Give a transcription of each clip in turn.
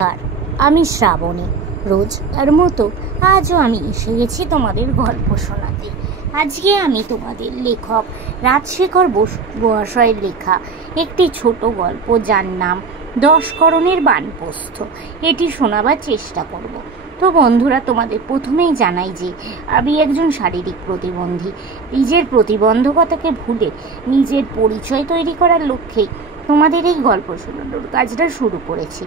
আর আমি শ্রাবণী। রোজকার মতো আজও আমি এসে গেছি তোমাদের গল্প শোনাতে। আজকে আমি তোমাদের লেখক রাজশেখর বসু মহাশয়ের লেখা একটি ছোট গল্প, যার নাম 10 করণের বানপ্রস্থ, এটি শোনাবার চেষ্টা করব। তো বন্ধুরা, তোমাদের প্রথমেই জানাই যে আমি একজন শারীরিক প্রতিবন্ধী। নিজের প্রতিবন্ধকতাকে ভুলে নিজের পরিচয় তৈরি করার লক্ষ্যেই তোমাদের এই গল্প শোনানোর কাজটা শুরু করেছি।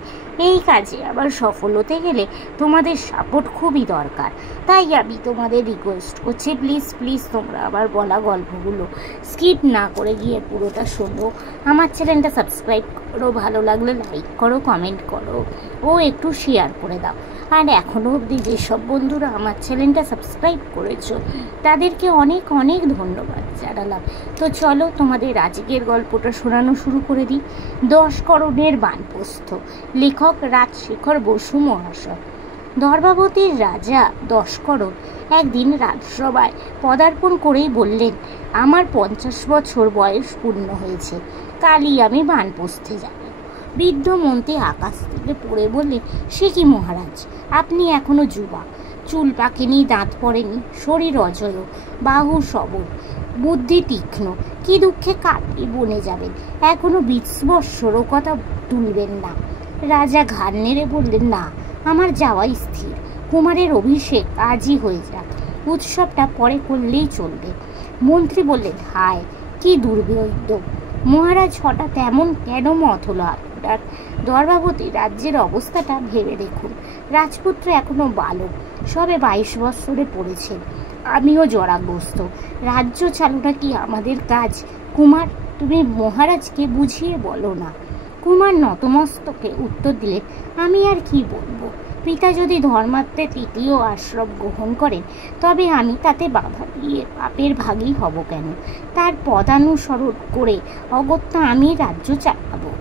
এই কাজে আবার সফল হতে গেলে তোমাদের সাপোর্ট খুবই দরকার। তাই আমি তোমাদের রিকোয়েস্ট করছি, প্লিজ প্লিজ তোমরা আবার বলা গল্পগুলো স্কিপ না করে গিয়ে পুরোটা শোনো। আমার চ্যানেলটা সাবস্ক্রাইব করো, ভালো লাগলে লাইক করো, কমেন্ট করো ও একটু শেয়ার করে দাও। আর এখনও অবধি যেসব বন্ধুরা আমার চ্যানেলটা সাবস্ক্রাইব করেছো তাদেরকে অনেক অনেক ধন্যবাদ জানালাম। তো চলো তোমাদের আজকের গল্পটা শোনানো শুরু করে দিই। 10 করণের বানপ্রস্থ, লেখক রাজশেখর বসু মহাশয়। ধর্মাবতীর রাজা 10 করণ একদিন রাজসভায় পদার্পণ করেই বললেন, আমার 50 বছর বয়স পূর্ণ হয়েছে, কালই আমি বানপ্রস্থে যাব। বৃদ্ধ মন্ত্রী আকাশ থেকে পড়ে বললেন, সে কি মহারাজ, আপনি এখনো যুবা, চুল পাকেনি, দাঁত পড়েনি, শরীর অজয়, বাহু সবল, বুদ্ধি তীক্ষ্ণ, কি দুঃখে কাটে বনে যাবেন, এখনো 20 বৎসরও কথা তুলবেন না। রাজা ঘাড় নেড়ে বললেন, না, আমার যাওয়াই স্থির, কুমারের অভিষেক আজই হয়ে যাক, উৎসবটা পরে করলেই চলবে। মন্ত্রী বললেন, হায় কি দুর্বিদ্য মহারাজ, হঠাৎ এমন কেন মত হলো আপনার? ধর্মাবতী, রাজ্যের অবস্থাটা ভেবে দেখুন, রাজপুত্র এখনো বালক, সবে 22 বৎসরে পড়েছেন, আমিও জরাগ্রস্ত, রাজ্য চালুটা কি আমাদের কাজ? কুমার, তুমি মহারাজকে বুঝিয়ে বলো না। কুমার নতমস্তকে উত্তর দিলেন, আমি আর কি বলবো, পিতা যদি ধর্মাত্মে 3য় আশ্রম গ্রহণ করেন তবে আমি তাতে বাধা দিয়ে পাপের ভাগী হব কেন? তার পদানুসরণ করে অগত্যা আমি রাজ্য চালাবো।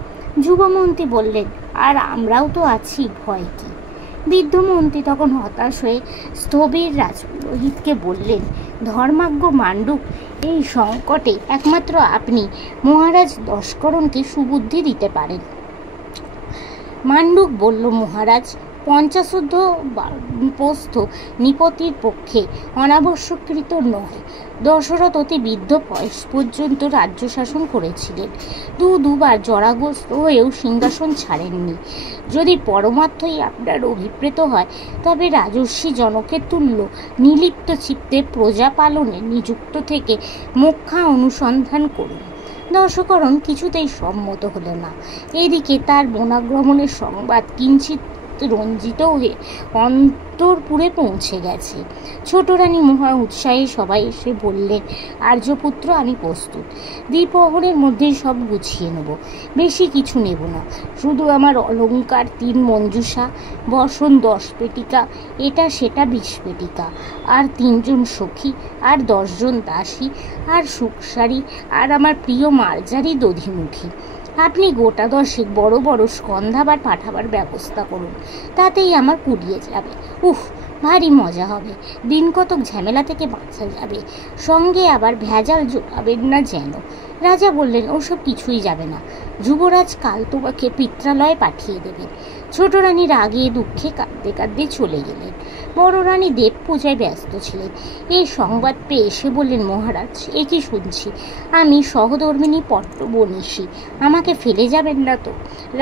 যুবমন্ত্রী বললেন, আর আমরাও তো আছি, ভয় কি? বৃদ্ধ মন্ত্রী তখন হতাশ হয়ে স্থবির রাজপুরোহিতকে বললেন, ধর্মাজ্ঞ মান্ডুক, এই সংকটে একমাত্র আপনি মহারাজ 10 করণকে সুবুদ্ধি দিতে পারেন। মান্ডুক বলল, মহারাজ, 50 বানপ্রস্থ নিপতির পক্ষে অনাবশ্যকৃত নয়। দশরথ অতি বৃদ্ধ বয়স পর্যন্ত রাজ্য শাসন করেছিলেন, দুবার জরাগ্রস্ত হয়েও সিংহাসন ছাড়েননি। যদি পরমার্থই আপনার অভিপ্রেত হয় তবে রাজর্ষি জনকের তুল্য নিলিপ্ত চিত্তে প্রজা পালনে নিযুক্ত থেকে মোক্ষা অনুসন্ধান করুন। 10 করণ কিছুতেই সম্মত হলো না। এদিকে তার বনাগ্রমণের সংবাদ কিঞ্চিত রঞ্জিত হয়ে অন্তরপুরে পৌঁছে গেছে। ছোট রানী মহা উৎসাহে সবাই এসে বললেন, আর্যপুত্র, আমি প্রস্তুত, দ্বিপ্রহরের মধ্যেই সব গুছিয়ে নেব, বেশি কিছু নেব না, শুধু আমার অলংকার 3 মঞ্জুষা, বসন 10 পেটিকা, এটা সেটা 20 পেটিকা, আর 3 জন সখী, আর 10 জন দাসী, আর সুখসারি, আর আমার প্রিয় মালজারি দধিমুখী। আপনি গোটা 10 বড় বড় স্কন্ধাবার পাঠাবার ব্যবস্থা করুন, তাতেই আমার কুড়িয়ে যাবে। উফ, ভারী মজা হবে, দিন কতক ঝামেলা থেকে বাঁচা যাবে, সঙ্গে আবার ভেজাল জোগাবেন না যেন। রাজা বললেন, ওসব কিছুই যাবে না, যুবরাজ কাল তোমাকে পিত্রালয়ে পাঠিয়ে দেবেন। ছোট রানী রাগে দুঃখে কাঁদতে কাঁদতে চলে গেলেন। বড় রানী দেব পূজায় ব্যস্ত ছিলেন। এই সংবাদ পেয়ে এসে বললেন, মহারাজ, এ কি শুনছি, আমি সহধর্মিণী পট্টবনিশী, আমাকে ফেলে যাবেন না তো?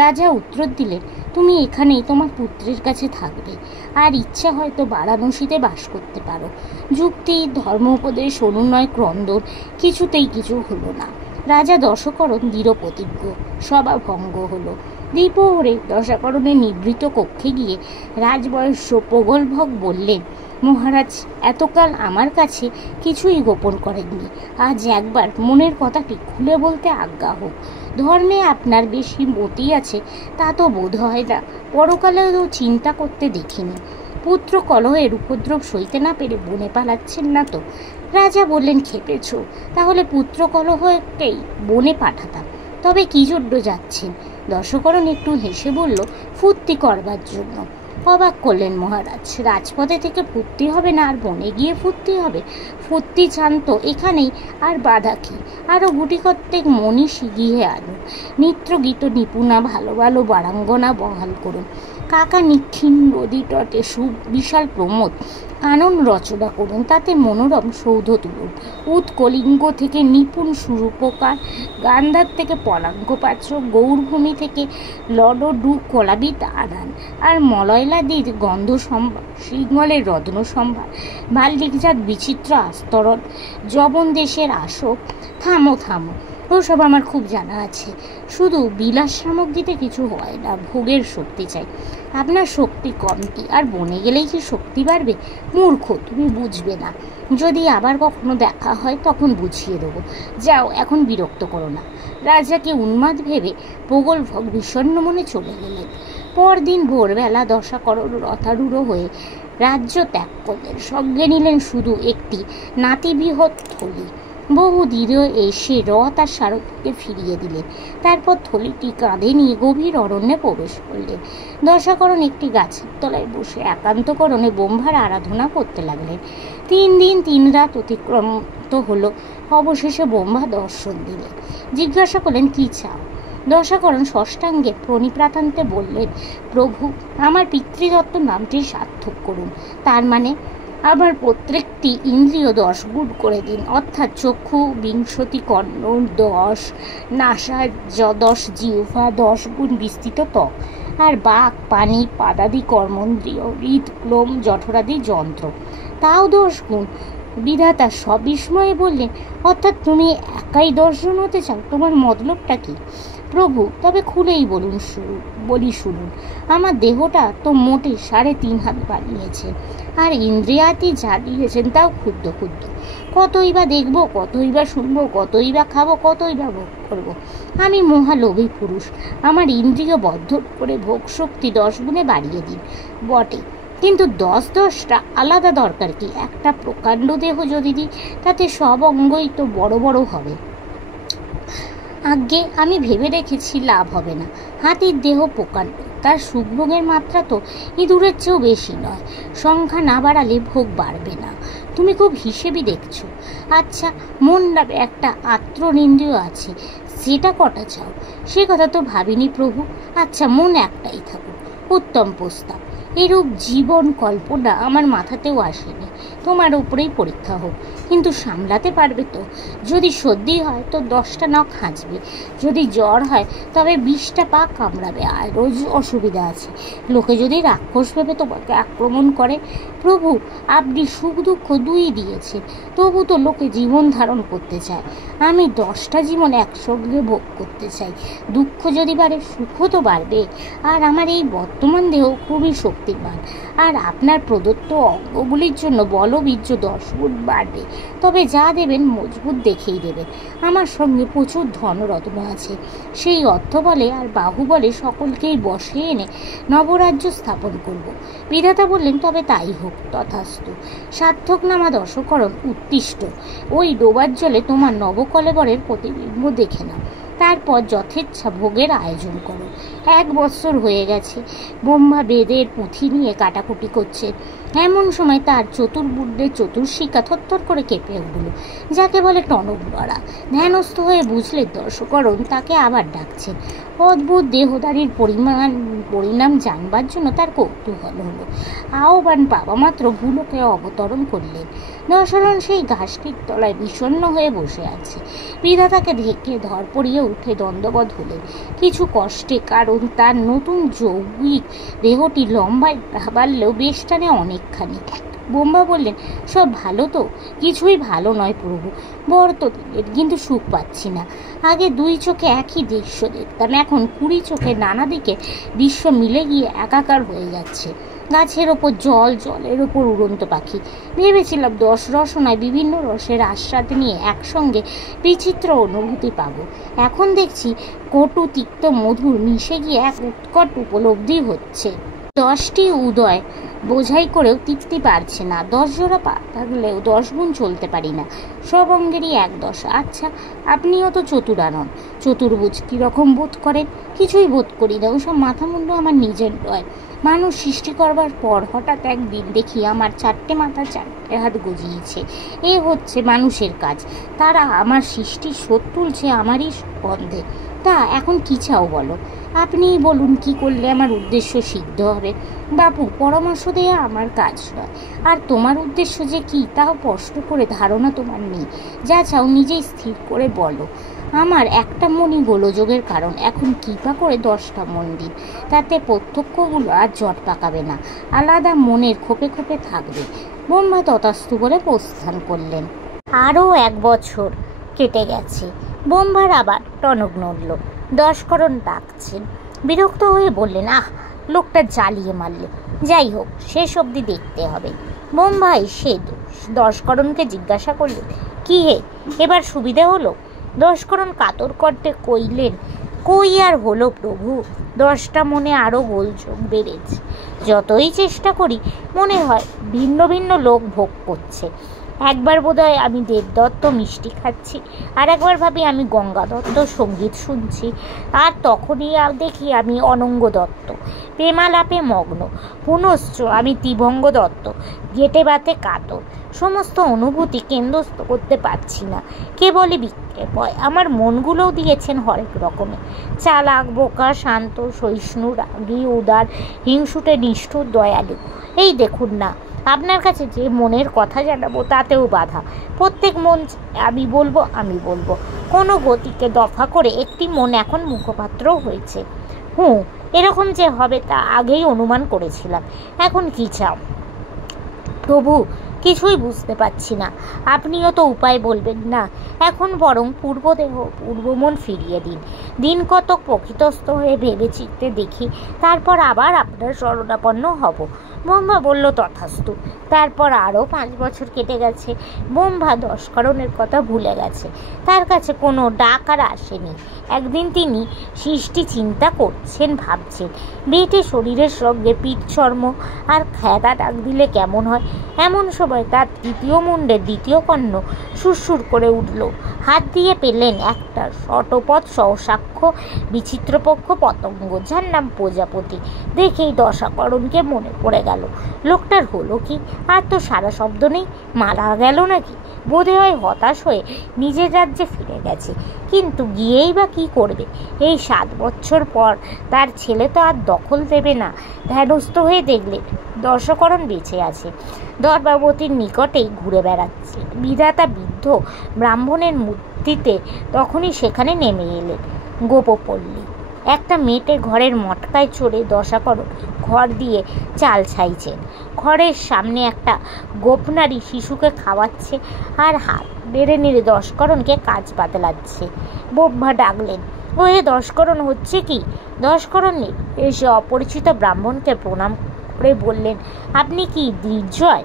রাজা উত্তর দিলেন, তুমি এখানেই তোমার পুত্রের কাছে থাকবে, আর ইচ্ছা হয়তো বারাণসীতে বাস করতে পারো। যুক্তি, ধর্ম উপদেশ, অনুনয়, ক্রন্দন, কিছুতেই কিছু হলো না। রাজা 10 করণ দৃঢ় প্রতিজ্ঞ, সভা ভঙ্গ হলো। দ্বিপ্রহরে 10 করণের নিভৃত কক্ষে গিয়ে রাজবয়স্য প্রগলভক বললেন, মহারাজ, এতকাল আমার কাছে কিছুই গোপন করেননি, আজ একবার মনের কথাটি খুলে বলতে আজ্ঞা হোক। ধর্মে আপনার বেশি মতি আছে তা তো বোধ হয় না, পরকালেও চিন্তা করতে দেখিনি। পুত্র কলহের উপদ্রব সইতে না পেরে বনে পালাচ্ছেন না তো? রাজা বললেন, খেপেছ, তাহলে পুত্র কলহকেই বনে পাঠাতাম, তবে কি জন্য যাচ্ছেন? 10 করণ একটু হেসে বলল, ফুর্তি করবার জন্য। অবাক করলেন মহারাজ, রাজপথে থেকে ফুর্তি হবে না আর বনে গিয়ে ফুর্তি হবে? ফুর্তি চান তো এখানেই, আর বাধা কি? আরও গুটি কত্তেক মনীষী গিয়ে আনুন, নৃত্য গীত নিপুণা ভালো ভালো বারাঙ্গনা বহাল করুন, কাকা নিক্ষিণ নদী তটে বিশাল প্রমোদ কানন রচনা করুন, তাতে মনোরম সৌধ তুলুন। উৎকলিঙ্গ থেকে নিপুণ সুরূপকার, গান্ধার থেকে পলাঙ্ক পাত্র, গৌরভূমি থেকে লডডু কলাবিত আদান, আর মলয়লাদির গন্ধ সম্ভার, সিংহলের রত্ন সম্ভার, বাল্টিকজাত বিচিত্র আস্তরণ, যবন দেশের আসক। থামো থামো, ওসব আমার খুব জানা আছে। শুধু বিলাস সামগ্রীতে কিছু হয় না, ভোগের শক্তি চাই। আপনার শক্তি কমতি, আর বনে গেলেই কি শক্তি বাড়বে? মূর্খ, তুমি বুঝবে না। যদি আবার কখনো দেখা হয় তখন বুঝিয়ে দেবো। যাও, এখন বিরক্ত করো না। রাজাকে উন্মাদ ভেবে প্রগল্ভক বিষণ্ণ মনে চলে গেলেন। পরদিন ভোরবেলা দশাকরণ রথারূঢ় হয়ে রাজ্য ত্যাগ করলেন। সঙ্গে নিলেন শুধু একটি নাতিবৃহৎ থলি। বহু দূরে এসে রথ আর সারথীকে ফিরিয়ে দিলেন। তারপর থলিটি কাঁধে নিয়ে গভীর অরণ্যে প্রবেশ করলেন। দশাকরণ একটি গাছের তলায় বসে একান্তকরণে ব্রহ্মার আরাধনা করতে লাগলেন। 3 দিন 3 রাত অতিক্রান্ত হলো। অবশেষে ব্রহ্মা দর্শন দিলেন। জিজ্ঞাসা করলেন, কি চাও? দশাকরণ ষষ্ঠাঙ্গে প্রণিপ্রাতান্তে বললেন, প্রভু, আমার পিতৃদত্ত নামটি সার্থক করুন। তার মানে আবার প্রত্যেকটি ইন্দ্রিয় 10 গুণ করে দিন, অর্থাৎ চক্ষু 20, কর্ণ 10, নাসা 10, জিহ্বা 10 গুণ বিস্তৃত ত্বক, আর বাক, পানি, পাদাদি কর্মেন্দ্রিয়, হৃদ, ক্লোম, জঠরাদি যন্ত্র, তাও 10 গুণ। বিধাতা সবিস্ময়ে বললেন, অর্থাৎ তুমি একাই 10 জন হতে চাও? তোমার মতলবটা কি? প্রভু, তবে খুলেই বলি শুনুন। আমার দেহটা তো মোটে 3.5 হাত বানিয়েছে, আর ইন্দ্রিয়াতি যা দিয়েছেন তাও ক্ষুদ্র ক্ষুদ্র। কতই বা দেখবো, কতই বা শুনবো, কতই বা খাবো, কতই বা ভোগ করবো। আমি মহালোভী পুরুষ। আমার ইন্দ্রিয় বদ্ধ করে ভোগ শক্তি 10 গুণে বাড়িয়ে দিন বটে, কিন্তু 10টা আলাদা দরকার কি? একটা প্রকাণ্ড দেহ যদি দিই, তাতে সব অঙ্গই তো বড় বড় হবে। আগে আমি ভেবে রেখেছি লাভ হবে না। হাতির দেহ প্রকাণ্ড, তার সুখভোগের মাত্রা তো ইঁদুরের চেয়েও বেশি নয়। সংখ্যা না বাড়ালে ভোগ বাড়বে না। তুমি খুব হিসেবই দেখছো। আচ্ছা, মন নামে একটা আত্মনিন্দ্রিয় আছে, সেটা কটা চাও? সে কথা তো ভাবিনি প্রভু। আচ্ছা, মন একটাই থাকুক, উত্তম প্রস্তাব। এরূপ জীবন কল্পনা আমার মাথাতেও আসেনি। তোমার উপরেই পরীক্ষা হোক, কিন্তু সামলাতে পারবে তো? যদি সর্দি হয় তো 10টা নখ হাঁচবে, যদি জ্বর হয় তবে 20টা পা কামড়াবে, আর রোজ অসুবিধা আছে। লোকে যদি রাক্ষস ভেবে তোমাকে আক্রমণ করে। প্রভু, আপনি সুখ দুঃখ দুই দিয়েছেন, তবু তো লোকে জীবন ধারণ করতে চায়। আমি 10টা জীবন একসঙ্গে ভোগ করতে চাই। দুঃখ যদি বাড়ে, সুখও তো বাড়বে। আর আমার এই বর্তমান দেহ খুবই শক্তিমান, আর আপনার প্রদত্ত অঙ্গগুলির জন্য বলবীর্য 10 গুণ বাড়বে। তবে যা দেবেন মজবুত দেখেই দেবেন। আমার সঙ্গে প্রচুর ধনরত্ন আছে, সেই অর্থ বলে আর বাহুবলে সকলকেই বসে এনে নবরাজ্য স্থাপন করব। বিধাতা বললেন, তবে তাই হোক, তথাস্তু। সার্থক নামা দশকরণ, উত্তিষ্ট। ওই ডোবার জলে তোমার নবকলেবরের প্রতিবিম্ব দেখে নাও, তারপর যথেচ্ছা ভোগের আয়োজন করো। 1 বৎসর হয়ে গেছে। ব্রহ্মা বেদের পুঁথি নিয়ে কাটাকুটি করছে। এমন সময় তার চতুর্বুদ্ধের চতুর্শিকা থরথর করে কেঁপে উঠল, যাকে বলে টনক নড়া। ধ্যানস্থ হয়ে বুঝলে দশকরণ তাকে আবার ডাকছেন। অদ্ভুত দেহদারির পরিণাম জানবার জন্য তার কৌতূহল হলো। আহ্বান পাওয়া মাত্র ভুলোকে অবতরণ করলেন। দশরথ সেই ঘাসটির তলায় বিষণ্ণ হয়ে বসে আছে। বিধাতাকে ঢেকে ধরপড়িয়ে উঠে দণ্ডবধ হলেন কিছু কষ্টে, কারণ তার নতুন যৌগিক দেহটি লম্বায় বাড়লেও বেশটানে অনেকখানি। ব্রহ্মা বললেন, সব ভালো তো? কিছুই ভালো নয় প্রভু। বর তো দিলেন, কিন্তু সুখ পাচ্ছি না। আগে 2 চোখে একই দৃশ্য দেখতাম, এখন 20 চোখে নানা দিকে দৃশ্য মিলে গিয়ে একাকার হয়ে যাচ্ছে। গাছের ওপর জল, জলের ওপর উড়ন্ত পাখি। ভেবেছিলাম 10 রসনায় বিভিন্ন রসের আস্বাদ নিয়ে একসঙ্গে বিচিত্র অনুভূতি পাবো। এখন দেখছি কটু, তিক্ত, মধুর মিশে গিয়ে এক উৎকট উপলব্ধি হচ্ছে। 10টি উদয় বোঝাই করেও টিকতে পারছে না। 10 জোড়া পা থাকলেও 10 গুণ চলতে পারি না। সব অঙ্গেরই 1 দশা। আচ্ছা, আপনিও তো চতুরানন, চতুর্ভুজ কীরকম বোধ করেন? কিছুই বোধ করি না। ওসব মাথা মুন্ড আমার নিজের নয়। মানুষ সৃষ্টি করবার পর হঠাৎ একদিন দেখি আমার 4টে মাথা 4টে হাত গজিয়েছে। এ হচ্ছে মানুষের কাজ। তারা আমার সৃষ্টির শোধ তুলছে আমারই গন্ধে। তা এখন কি চাও বলো, আপনিই বলুন কি করলে আমার উদ্দেশ্য সিদ্ধ হবে। বাপু, পরামর্শ দেওয়া আমার কাজ নয়, আর তোমার উদ্দেশ্য যে কি তাও স্পষ্ট করে ধারণা তোমার নেই। যা চাও নিজেই স্থির করে বলো। আমার একটা মনই গোলযোগের কারণ, এখন কৃপা করে 10টা মন দিন, তাতে প্রত্যক্ষগুলো আর জট পাকাবে না, আলাদা মনের খোপে খোপে থাকবে। ব্রহ্মা তথাস্তু বলে প্রস্থান করলেন। আরও 1 বছর কেটে গেছে। ব্রহ্মার আবার টনক নড়ল। দশকরণ ডাকছেন। বিরক্ত হয়ে বললেন, আহ, লোকটা জ্বালিয়ে মারলে। যাই হোক, শেষ অবধি দেখতে হবে। ব্রহ্মা এসে দশকরণকে জিজ্ঞাসা করলেন, কি হে, এবার সুবিধে হলো? দশকরণ কাতর করতে কইলেন, কই আর হলো প্রভু, 10টা মনে আরও গোলযোগ বেড়েছে। যতই চেষ্টা করি মনে হয় ভিন্ন ভিন্ন লোক ভোগ করছে। একবার বোধহয় আমি দেবদত্ত মিষ্টি খাচ্ছি, আর একবার ভাবি আমি গঙ্গা দত্ত সঙ্গীত শুনছি, আর তখনই দেখি আমি অনঙ্গ দত্ত প্রেমালাপে মগ্ন, পুনশ্চ আমি ত্রিভঙ্গ দত্ত গেটে বাতে কাতর। সমস্ত অনুভূতি কেন্দ্রস্থ করতে পারছি না, কেবলই বিক্ষেপ হয়। আমার মনগুলোও দিয়েছেন হরেক রকমের, চালাক, বোকা, শান্ত, সহিষ্ণু, রাগী, উদার, হিংসুটে, নিষ্ঠুর, দয়ালু। এই দেখুন না, আপনার কাছে যে মনের কথা জানাবো তাতেও বাধা। প্রত্যেক মন আমি বলবো। কোনো গতিকে দফা করে একটি মন এখন মুখপাত্র হয়েছে। এরকম যে হবে তা আগেই অনুমান করেছিলাম। এখন কি চাও প্রভু? কিছুই বুঝতে পারছি না। আপনিও তো উপায় বলবেন না। এখন বরং পূর্বমন ফিরিয়ে দিন। দিন কতক প্রকৃতস্থ হয়ে ভেবে চিন্তে দেখি, তারপর আবার আপনার শরণাপন্ন হব। ব্রহ্মা বলল, তথাস্তু। তারপর আরও 5 বছর কেটে গেছে। ব্রহ্মা দশকরণের কথা ভুলে গেছে। তার কাছে কোনো ডাক আর আসেনি। একদিন তিনি সৃষ্টি চিন্তা করছেন, ভাবছেন বেটে শরীরের সঙ্গে পিঠ চর্ম আর খেদা ডাক দিলে কেমন হয়। এমন সময় তার তৃতীয় মুণ্ডের দ্বিতীয় কর্ণ সুরসুর করে উঠল। হাত দিয়ে পেলেন একটা শতপথ সহসাক্ষ্য বিচিত্রপক্ষ পতঙ্গ, যার নাম প্রজাপতি। দেখেই দশাকরণকে মনে পড়ে গেল, লোকটার হলো কি? আর তো সারা শব্দ নেই, মারা গেল নাকি? বোধ হয় হতাশ হয়ে নিজের রাজ্যে ফিরে গেছে। কিন্তু গিয়েই বা কি করবে? এই 7 বছর পর তার ছেলে তো আর দখল দেবে না। ধ্যানস্থ হয়ে দেখলেন দশকরণ বেঁচে আছে, দর্বাবতীর নিকটেই ঘুরে বেড়াচ্ছে। বিধাতা বৃদ্ধ ব্রাহ্মণের মূর্তিতে তখনই সেখানে নেমে এলেন। গোপপল্লী একটা মেটে ঘরের মটকায় চড়ে দশাকরণ ঘর দিয়ে চাল ছাইছেন। ঘরের সামনে একটা গোপনারী শিশুকে খাওয়াচ্ছে, আর হাত নেড়ে নেড়ে দশকরণকে কাজ বাতলাচ্ছে। ব্রহ্মা ডাকলেন, ওহে দশকরণ, হচ্ছে কি? দশকরণ এসে অপরিচিত ব্রাহ্মণকে প্রণাম করে বললেন, আপনি কি দিগ্জয়?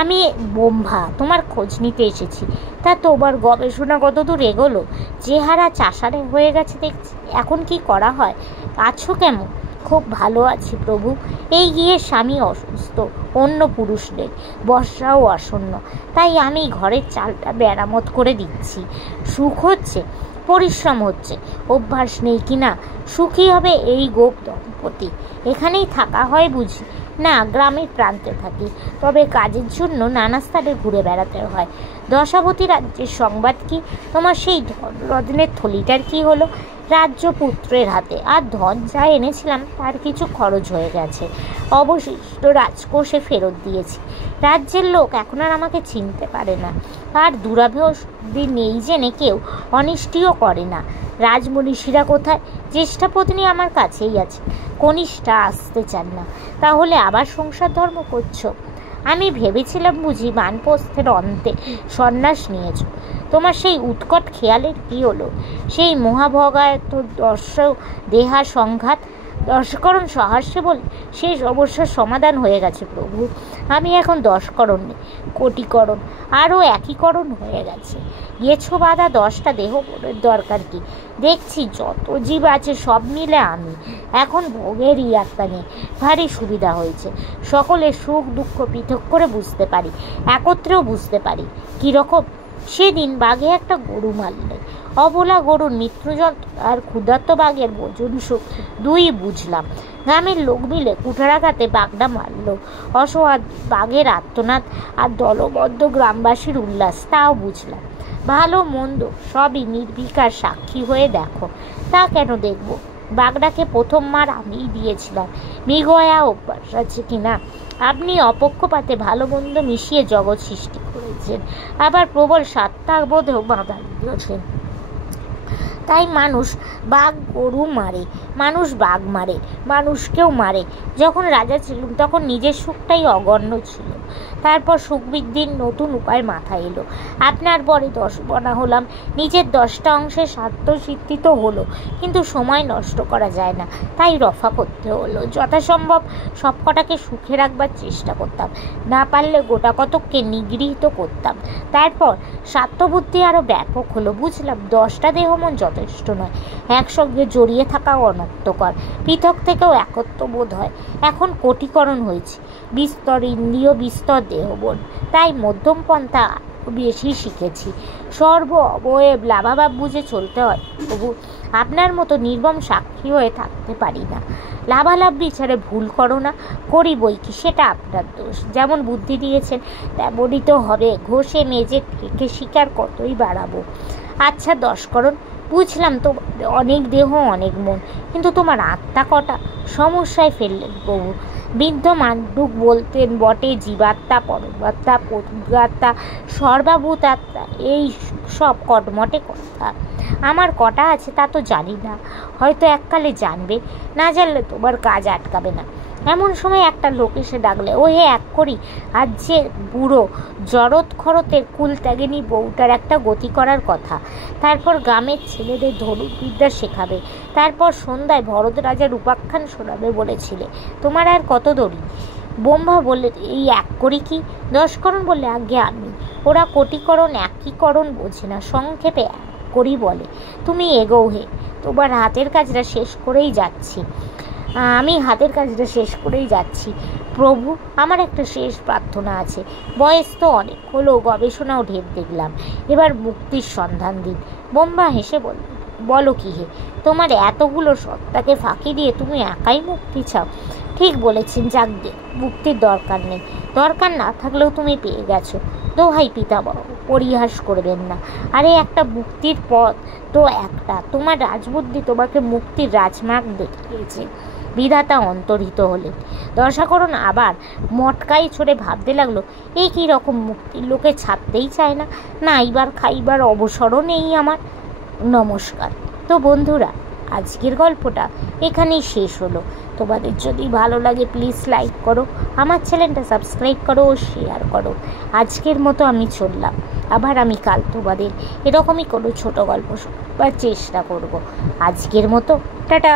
আমি ব্রহ্মা, তোমার খোঁজ নিতে এসেছি। তা তোমার গবেষণা কতদূর এগোলো? চেহারা চাষারে হয়ে গেছে দেখছি। এখন কি করা হয়? আছো কেমন? খুব ভালো আছি প্রভু। এই গিয়ে স্বামী অসুস্থ, অন্য পুরুষ নেই, বর্ষাও আসন্ন, তাই আমি ঘরের চালটা মেরামত করে দিচ্ছি। সুখ হচ্ছে, পরিশ্রম হচ্ছে, অভ্যাস নেই কিনা? সুখী হবে এই গোপ দম্পতি। এখানেই থাকা হয় বুঝি? না, গ্রামের প্রান্তে থাকি, তবে কাজের জন্য নানা স্থানে ঘুরে বেড়াতে হয়। দশাবতী রাজ্যের সংবাদ কি? তোমার সেই রত্নের থলিটার কি হলো? রাজ্যপুত্রের হাতে, আর ধন যা এনেছিলাম তার কিছু খরচ হয়ে গেছে, অবশিষ্ট রাজকোষে ফেরত দিয়েছি। রাজ্যের লোক এখন আর আমাকে চিনতে পারে না, আর দুরাভ্যসী নেই জেনে কেউ অনিষ্টিও করে না। রাজমনীষীরা কোথায়? জ্যেষ্ঠা পত্নী আমার কাছেই আছে, কনিষ্ঠা আসতে চান না। তাহলে আবার সংসার ধর্ম করছো? আমি ভেবেছিলাম বুঝি বানপ্রস্থের অন্তে সন্ন্যাস নিয়েছ। তোমার সেই উৎকট খেয়ালের কি হলো? সেই মহাভগায়ত দেহা সংঘাত? দশকরণ সহাস্যে বল, শেষ অবশ্যই সমাধান হয়ে গেছে প্রভু। আমি এখন দশকরণ নেই, কোটিকরণ, আরও একীকরণ হয়ে গেছে। গেছো বাধা 10টা দেহ, মনের দরকার কি? দেখছি যত জীব আছে সব মিলে আমি এখন ভোগেরই আত্মা নেই। ভারী সুবিধা হয়েছে, সকলের সুখ দুঃখ পৃথক করে বুঝতে পারি, একত্রেও বুঝতে পারি। কীরকম? সেদিন বাঘে একটা গরু মারলে, অবলা গরুর মৃত্যুযন্ত্র আর ক্ষুধার্ত বাঘের ভোজন সুখ দুই বুঝলাম। গ্রামের লোক মিলে কুঠারাঘাতে বাঘটা মারল, অসহায় বাঘের আর্তনাদ আর দলবদ্ধ গ্রামবাসীর উল্লাস তাও বুঝলাম। ভালো মন্দ সবই নির্বিকার সাক্ষী হয়ে দেখো। তা কেন দেখব? বাগদাকে প্রথম মার আমিই দিয়েছিলাম। মৃগয়া অভ্যাস আছে কিনা? আপনি অপক্ষপাতে ভালো মন্দ মিশিয়ে জগৎ সৃষ্টি করেছেন, আবার প্রবল স্বার্থবোধেও বাধা দিয়েছেন। তাই মানুষ বাঘ গরু মারে, মানুষ বাঘ মারে, মানুষকেও মারে। যখন রাজা ছিলাম তখন নিজের সুখটাই অগণ্য ছিল। তারপর সুখবৃদ্ধির নতুন উপায় মাথায় এলো। আপনার পরে 10 বনা হলাম। নিজের 10টা অংশে স্বার্থসিদ্ধি তো হলো, কিন্তু সময় নষ্ট করা যায় না, তাই রফা করতে হলো। যথাসম্ভব সব কটাকে সুখে রাখবার চেষ্টা করতাম, না পারলে গোটা কতককে নিগৃহীত করতাম। তারপর স্বার্থবুদ্ধি আরও ব্যাপক হলো। বুঝলাম 10টা দেহ মন যথেষ্ট নয়, একসঙ্গে জড়িয়ে থাকাও অনর্থকর, পৃথক থেকেও একত্ব বোধ হয়। এখন কোটিকরণ হয়েছে, বিস্তর ইন্দ্রিয়, বিস্তর দেহবন, তাই মধ্যম পন্থা বেশি শিখেছি। সর্ব অবয়ব লাভাভাব বুঝে চলতে হয়। তবু আপনার মতো নির্মম সাক্ষী হয়ে থাকতে পারি না। লাভালাভ বিচারে ভুল করো না। করি বই কি, সেটা আপনার দোষ। যেমন বুদ্ধি দিয়েছেন তেমনই তো হবে। ঘষে মেজে থেকে শিকার কতই বাড়াবো। আচ্ছা 10 করণ বুঝলাম, তো অনেক দেহ অনেক মন, কিন্তু তোমার আত্মা কটা? সমস্যায় ফেললেন প্রভু। বৃদ্ধ মান্ডুক বলতেন বটে, জীবাত্মা, পরমাত্মা, পূর্বাত্মা, সর্বাভূত আত্মা, এই সব কটমটে কথা। আমার কটা আছে তা তো জানি না, হয়তো এককালে জানবে। না জানলে তোমার কাজ আটকাবে না। এমন সময় একটা লোক এসে ডাকলে, ও হে এক করি, আজ যে বুড়ো জরৎ খরতের কুল ত্যাগিনী বউটার একটা গতি করার কথা। তারপর গ্রামের ছেলেদের ধনুর্বিদ্যা শেখাবে। তারপর সন্ধ্যায় ভরত রাজার উপাখ্যান শোনাবে বলেছিলে। তোমার আর কত দড়ি? ব্রহ্মা বললে, এই এক করি কি? 10 করণ বললে, আজ্ঞে আমি। ওরা কোটিকরণ একীকরণ বোঝে না, সংক্ষেপে এক করি বলে। তুমি এগোও হে, তোমার হাতের কাজটা শেষ করেই যাচ্ছি। আমি হাতের কাজটা শেষ করেই যাচ্ছি প্রভু। আমার একটা শেষ প্রার্থনা আছে। বয়স তো অনেক হলো, গবেষণাও ঢের দেখলাম, এবার মুক্তির সন্ধান দিন। ব্রহ্মা হেসে বলল, বলো কি হে, তোমার এতগুলো সত্তাকে ফাঁকি দিয়ে তুমি একাই মুক্তি চাও? ঠিক বলেছেন, যাকগে, মুক্তির দরকার নেই। দরকার না থাকলেও তুমি পেয়ে গেছো। দোহাই পিতামহ, পরিহাস করবেন না। আরে একটা মুক্তির পথ তো একটা। তোমার রাজবুদ্ধি তোমাকে মুক্তির রাজমার্গ দেখিয়েছে। বিধাতা অন্তর্হিত হলেন। দশাকরণ আবার মটকাই ছড়ে ভাবতে লাগলো, এই কী রকম মুক্তির লোকে ছাড়তেই চায় না। নাইবার খাইবার অবসরও নেই আমার। নমস্কার। তো বন্ধুরা, আজকের গল্পটা এখানেই শেষ হলো। তোমাদের যদি ভালো লাগে প্লিজ লাইক করো, আমার চ্যানেলটা সাবস্ক্রাইব করো ও শেয়ার করো। আজকের মতো আমি চললাম। আবার আমি কাল তোমাদের এরকমই কোনো ছোট গল্প শোনাবার চেষ্টা করব। আজকের মতো টাটা।